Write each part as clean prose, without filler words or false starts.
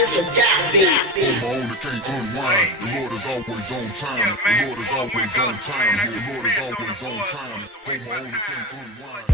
It's a gap beat. On my own, I can't unwind. The Lord is always on time. The Lord is always on time. The Lord is always on time. On my own, I can't unwind.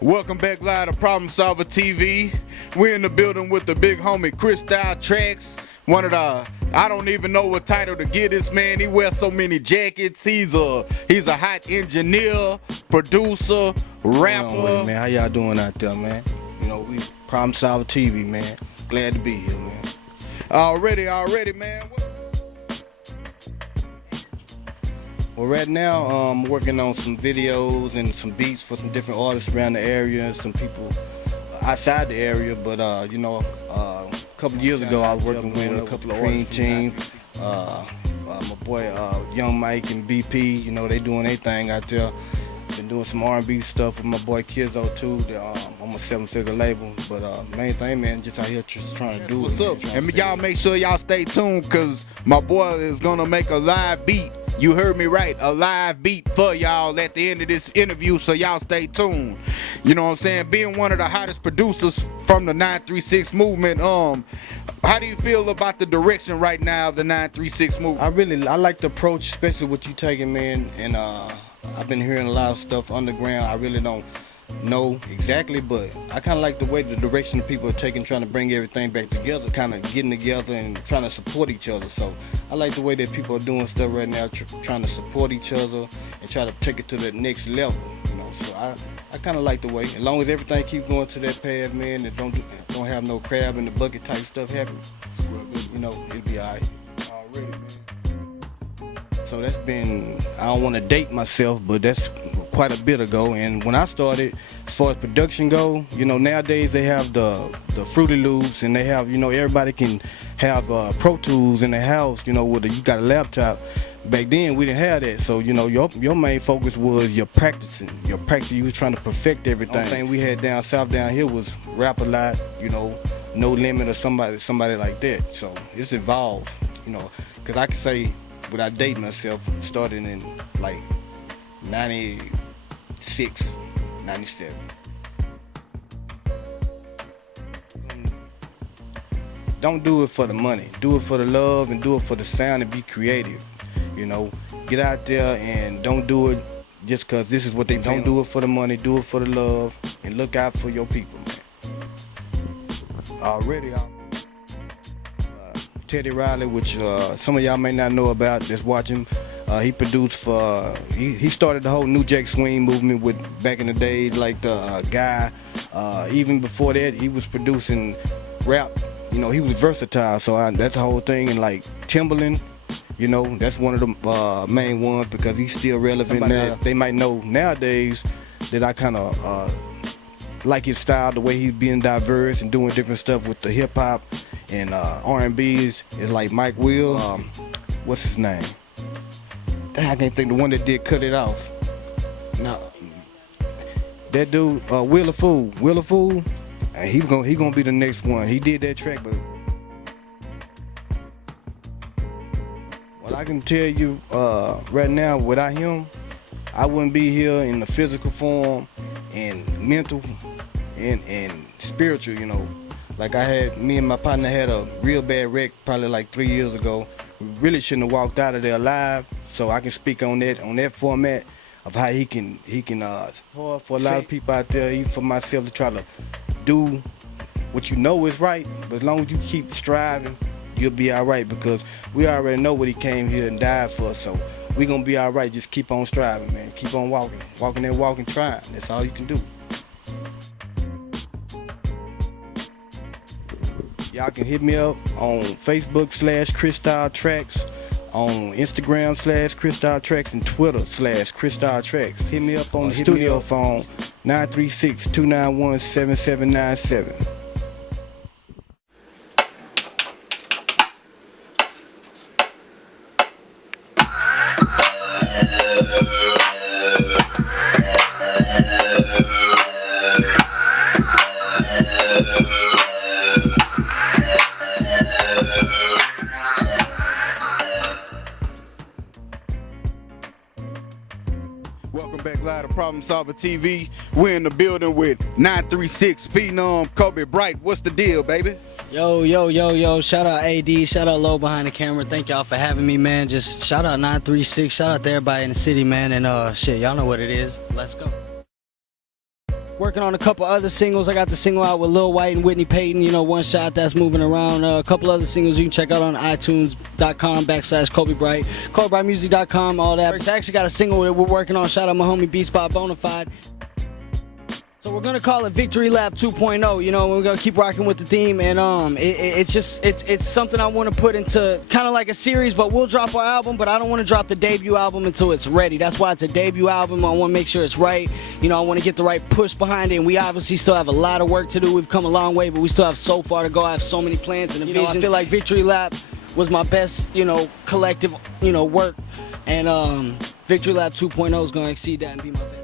Welcome back live to Problem Solver TV. We're in the building with the big homie CHRISTYLE Tracks. One of the, I don't even know what title to give this man. He wears so many jackets. He's a hot engineer, producer, rapper. Man, how y'all doing out there, man? You know, we Problem Solver TV, man. Glad to be here, man. Already, man. Well, right now, I'm working on some videos and some beats for some different artists around the area and some people outside the area. But, you know, a couple of years ago, I was working with a couple of Cream Team. My boy, Young Mike and BP, you know, they doing their thing out there. Been doing some R&B stuff with my boy Kizzo, too. They're on a 7-figure label. But main thing, man, just out here just trying to do What's it. up? And y'all make sure y'all stay tuned, because my boy is going to make a live beat. You heard me right, a live beat for y'all at the end of this interview, so y'all stay tuned. You know what I'm saying? Being one of the hottest producers from the 936 movement, how do you feel about the direction right now of the 936 movement? I like the approach, especially what you taking, man. And I've been hearing a lot of stuff underground. I really don't know exactly, but I kind of like the way the direction people are taking, trying to bring everything back together, kind of getting together and trying to support each other. So I like the way that people are doing stuff right now, trying to support each other and try to take it to the next level. You know, so I kind of like the way, as long as everything keeps going to that path, man, and don't have no crab in the bucket type stuff happen, you know, it'll be all right. Already, man. So that's been, I don't want to date myself, but that's quite a bit ago. And when I started, as far as production go, you know, nowadays they have the Fruity Loops, and they have, you know, everybody can have Pro Tools in the house, you know, you got a laptop. Back then we didn't have that, so you know your main focus was your practicing. You was trying to perfect everything. The only thing we had down south down here was Rap a Lot, you know, No Limit or somebody like that. So it's evolved, you know, because I can say, without dating myself, started in like 96, 97. Don't do it for the money. Do it for the love and do it for the sound and be creative. You know, get out there and don't do it just because this is what they don't do it for the money. Do it for the love and look out for your people, man. Already. Teddy Riley, which some of y'all may not know about, that's watching. He produced for, he started the whole New Jack Swing movement with back in the days, like the guy. Even before that, he was producing rap. You know, he was versatile, so that's the whole thing. And like Timbaland, you know, that's one of the main ones because he's still relevant now. They might know nowadays that I kind of like his style, the way he's being diverse and doing different stuff with the hip hop. And R&B is like Mike Will, what's his name? I can't think, the one that did Cut It Off. No, that dude, Will a Fool. He gonna be the next one. He did that track, but well, I can tell you right now, without him, I wouldn't be here in the physical form and mental and spiritual, you know. Like me and my partner had a real bad wreck probably like 3 years ago. We really shouldn't have walked out of there alive. So I can speak on that format of how he can for a lot of people out there, even for myself, to try to do what you know is right. But as long as you keep striving, you'll be all right, because we already know what he came here and died for. So we gonna be all right. Just keep on striving, man. Keep on walking that walk and trying. That's all you can do. Y'all can hit me up on Facebook /CHRISTYLE Tracks, on Instagram /CHRISTYLE Tracks, and Twitter /CHRISTYLE Tracks. Hit me up on the studio phone 936-291-7797. Welcome back live to Problem Solver TV. We're in the building with 936 Phenom Kobe Bright. What's the deal, baby? Yo. Shout out AD, shout out Low behind the camera. Thank y'all for having me, man. Just shout out 936, shout out to everybody in the city, man. And shit, y'all know what it is. Let's go. Working on a couple other singles. I got the single out with Lil White and Whitney Payton, you know, One Shot, that's moving around. A couple other singles you can check out on iTunes.com/Kobe Bright, KobeBrightMusic.com, all that. I actually got a single that we're working on. Shout out my homie Beat Spot Bonafide. So we're gonna call it Victory Lap 2.0. You know, we're gonna keep rocking with the theme, and it's something I want to put into kind of like a series. But we'll drop our album, but I don't want to drop the debut album until it's ready. That's why it's a debut album. I want to make sure it's right. You know, I want to get the right push behind it. And we obviously still have a lot of work to do. We've come a long way, but we still have so far to go. I have so many plans and visions. I feel like Victory Lap was my best, you know, collective, you know, work, and Victory Lap 2.0 is gonna exceed that and be my best.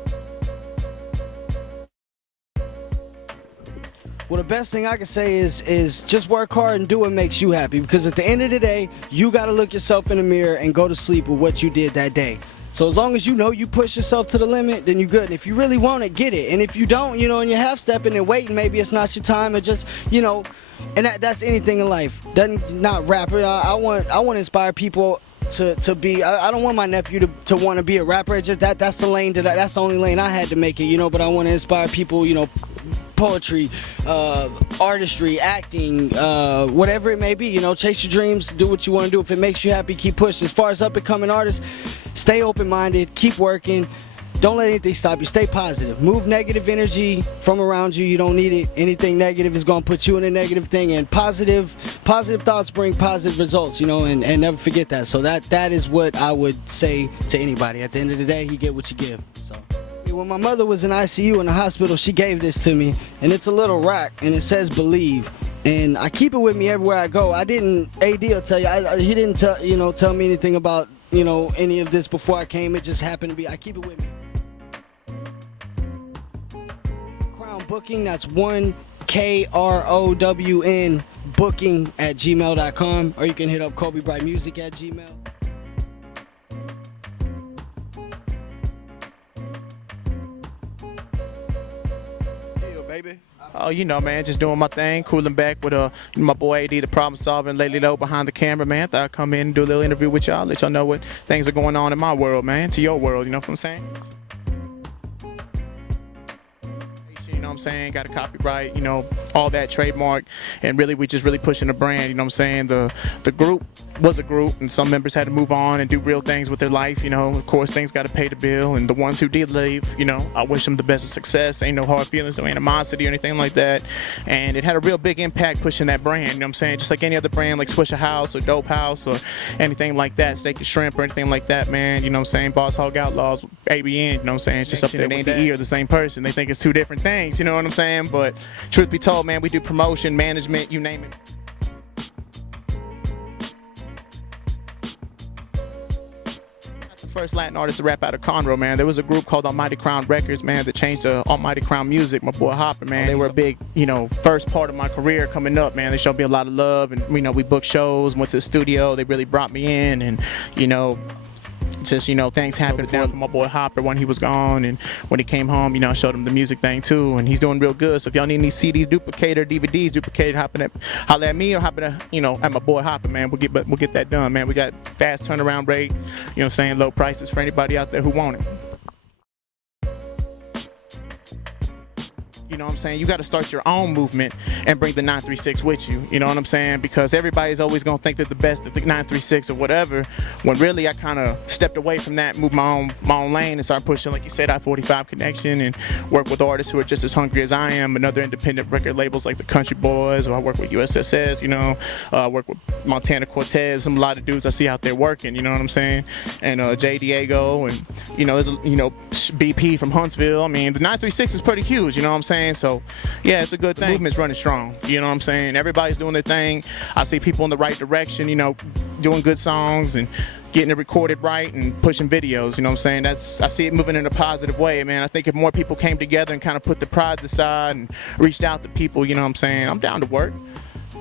Well, the best thing I can say is just work hard and do what makes you happy, because at the end of the day, you got to look yourself in the mirror and go to sleep with what you did that day. So as long as you know you push yourself to the limit, then you're good. And if you really want it, get it. And if you don't, you know, and you're half-stepping and waiting, maybe it's not your time, and just, you know, and that's anything in life. Not rapper. I want to inspire people to be. I don't want my nephew to want to be a rapper. It's just that's the lane that's the only lane I had to make it, you know. But I want to inspire people, you know, poetry, artistry, acting, whatever it may be, you know. Chase your dreams, do what you want to do. If it makes you happy, keep pushing. As far as up and coming artists, stay open-minded, keep working, don't let anything stop you. Stay positive, move negative energy from around you. You don't need it. Anything negative is going to put you in a negative thing, and positive thoughts bring positive results, you know, and never forget that. So that is what I would say to anybody. At the end of the day, you get what you give. So when my mother was in ICU in the hospital, she gave this to me, and it's a little rock, and it says "Believe," and I keep it with me everywhere I go. AD will tell you, he didn't tell me anything about, you know, any of this before I came. It just happened to be. I keep it with me. Crown Booking, that's 1KROWN booking@gmail.com, or you can hit up KobeBrightMusic@gmail. Baby. Oh, you know, man, just doing my thing, cooling back with my boy AD, the problem solver, and Lately Low behind the camera, man. Thought I'd come in and do a little interview with y'all, let y'all know what things are going on in my world, man, to your world, you know what I'm saying? You know what I'm saying? Got a copyright, you know, all that trademark, and really we just really pushing the brand, you know what I'm saying? The group was a group, and some members had to move on and do real things with their life, you know. Of course, things got to pay the bill, and the ones who did leave, you know, I wish them the best of success. Ain't no hard feelings, no animosity or anything like that. And it had a real big impact pushing that brand, you know what I'm saying? Just like any other brand, like Swisher House or Dope House or anything like that, Steak and Shrimp or anything like that, man, you know what I'm saying? Boss Hog Outlaws, ABN, you know what I'm saying? It's just up there with Andy E are the same person. They think it's two different things, you know what I'm saying? But truth be told, man, we do promotion, management, you name it. First Latin artist to rap out of Conroe, man. There was a group called Almighty Crown Records, man, that changed to Almighty Crown Music. My boy Hopper, man, they were a big, you know, first part of my career coming up, man. They showed me a lot of love, and, you know, we booked shows, went to the studio. They really brought me in, and, you know, just, you know, things happened down for my boy Hopper when he was gone, and when he came home, you know, I showed him the music thing too, and he's doing real good. So if y'all need any CDs duplicated, DVDs duplicated, holler at me or you know, at my boy Hopper, man. We'll get that done, man. We got fast turnaround rate, you know what I'm saying, low prices for anybody out there who want it. You know what I'm saying? You got to start your own movement and bring the 936 with you. You know what I'm saying? Because everybody's always going to think they're the best at the 936 or whatever, when really I kind of stepped away from that, moved my own lane and started pushing, like you said, I-45 connection, and work with artists who are just as hungry as I am, and other independent record labels like the Country Boys, or I work with USSS, you know, work with Montana Cortez, a lot of dudes I see out there working, you know what I'm saying? And J. Diego, and, you know, there's, you know, BP from Huntsville. I mean, the 936 is pretty huge, you know what I'm saying? So yeah, it's a good thing. The movement's running strong, you know what I'm saying? Everybody's doing their thing. I see people in the right direction, you know, doing good songs and getting it recorded right and pushing videos, you know what I'm saying? I see it moving in a positive way, man. I think if more people came together and kind of put the pride aside and reached out to people, you know what I'm saying? I'm down to work.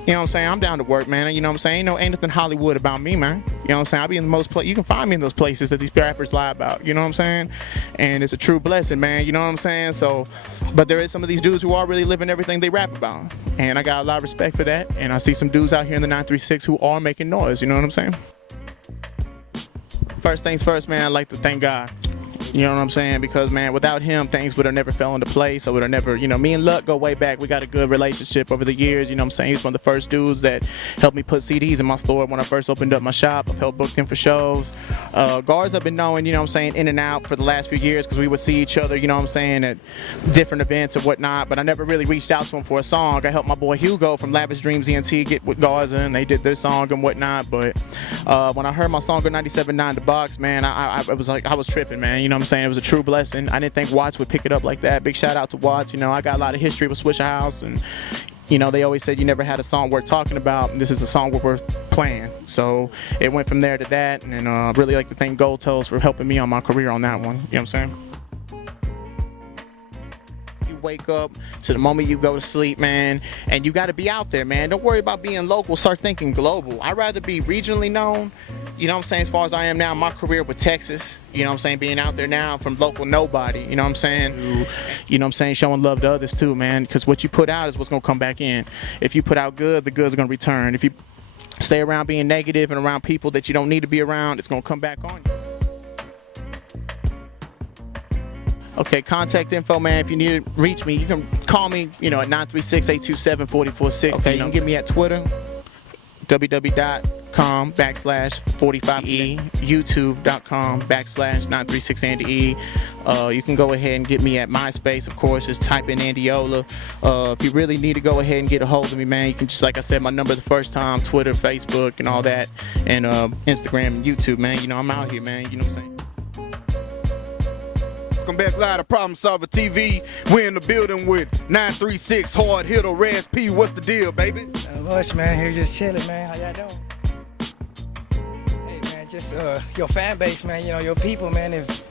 You know what I'm saying? I'm down to work, man. You know what I'm saying? Ain't nothing Hollywood about me, man. You know what I'm saying? I'll be in the most you can find me in those places that these rappers lie about. You know what I'm saying? And it's a true blessing, man. You know what I'm saying? So, but there is some of these dudes who are really living everything they rap about. And I got a lot of respect for that. And I see some dudes out here in the 936 who are making noise. You know what I'm saying? First things first, man, I'd like to thank God. You know what I'm saying? Because, man, without him, things would have never fell into place. I would have never, me and Luck go way back. We got a good relationship over the years. You know what I'm saying? He's one of the first dudes that helped me put CDs in my store when I first opened up my shop. I've helped book him for shows. Guards I've been knowing, you know what I'm saying, in and out for the last few years because we would see each other, you know what I'm saying, at different events or whatnot. But I never really reached out to him for a song. I helped my boy Hugo from Lavish Dreams ENT get with Garza, and they did their song and whatnot. But when I heard my song on 97.9 The Box, man, I was like, I was tripping, man. You know what I'm saying? It was a true blessing. I didn't think Watts would pick it up like that. Big shout out to Watts. I got a lot of history with Swishahouse, and they always said you never had a song worth talking about, and this is a song worth playing. So it went from there to that, and I really like to thank Gold Toes for helping me on my career on that one. You know what I'm saying? You wake up to the moment you go to sleep, man, and you got to be out there, man. Don't worry about being local. Start thinking global. I'd rather be regionally known, you know what I'm saying, as far as I am now in my career with Texas. You know what I'm saying? Being out there now from local nobody, you know what I'm saying? You know what I'm saying? Showing love to others too, man, because what you put out is what's going to come back in. If you put out good, the good's going to return. If you stay around being negative and around people that you don't need to be around, it's going to come back on you. Okay, contact info, man. If you need to reach me, you can call me, at 936-827-4460. Okay, you can get me at Twitter, www.com/45E, youtube.com/936AndyE. You can go ahead and get me at MySpace, of course. Just type in Andy Yola. If you really need to go ahead and get a hold of me, man, you can just, like I said, my number the first time, Twitter, Facebook, and all that, and Instagram and YouTube, man. I'm out here, man. You know what I'm saying? Welcome back live to Problem Solver TV. We're in the building with 936 Hard Hitter Raz P. What's the deal, baby? Not much, man. Here just chilling, man. How y'all doing? Hey, man, just your fan base, man. Your people, man. If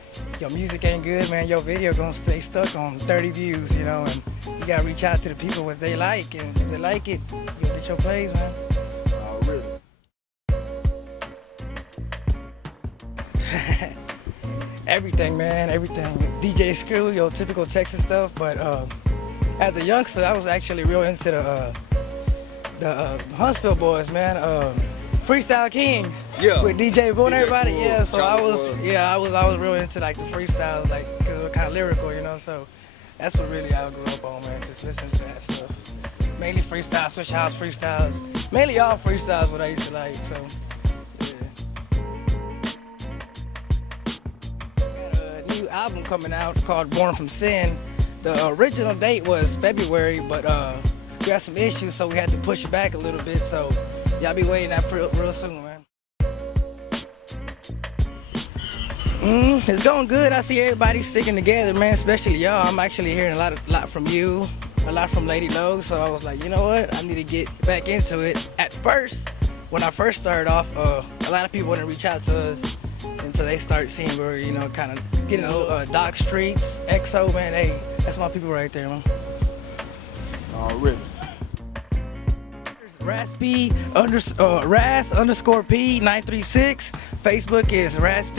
your music ain't good, man, your video gonna stay stuck on 30 views, and you gotta reach out to the people what they like, and if they like it, you'll get your plays, man. Oh, really? Everything, man, everything. DJ Screw, your typical Texas stuff, but as a youngster, I was actually real into the Huntsville boys, man. Freestyle Kings. Yeah. With DJ Boone and everybody. Cool. Yeah, so I was real into like the freestyles, like because it was kind of lyrical, so that's what really I grew up on, man. Just listening to that stuff. Mainly freestyle, Swishahouse freestyles. Mainly all freestyles what I used to like, so. Album coming out called Born From Sin. The original date was February, but we got some issues, so we had to push it back a little bit, so y'all be waiting that real soon, man. It's going good. I see everybody sticking together, man, especially y'all. I'm actually hearing a lot from you, a lot from Lady Lowe, so I was like, you know what, I need to get back into it. At first, when I first started off, a lot of people wouldn't reach out to us until they start seeing we're, kind of getting a little Doc Streets, XO, man. Hey, that's my people right there, man. Oh, really? Ras_P936. Facebook is Rasp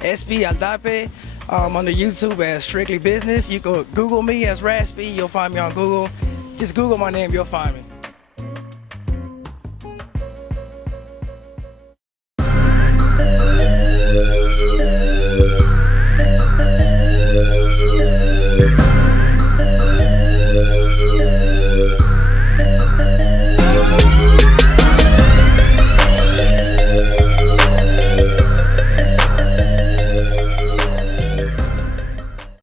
SP Aldape. On the YouTube as Strictly Business. You can Google me as Rasp. You'll find me on Google. Just Google my name, you'll find me.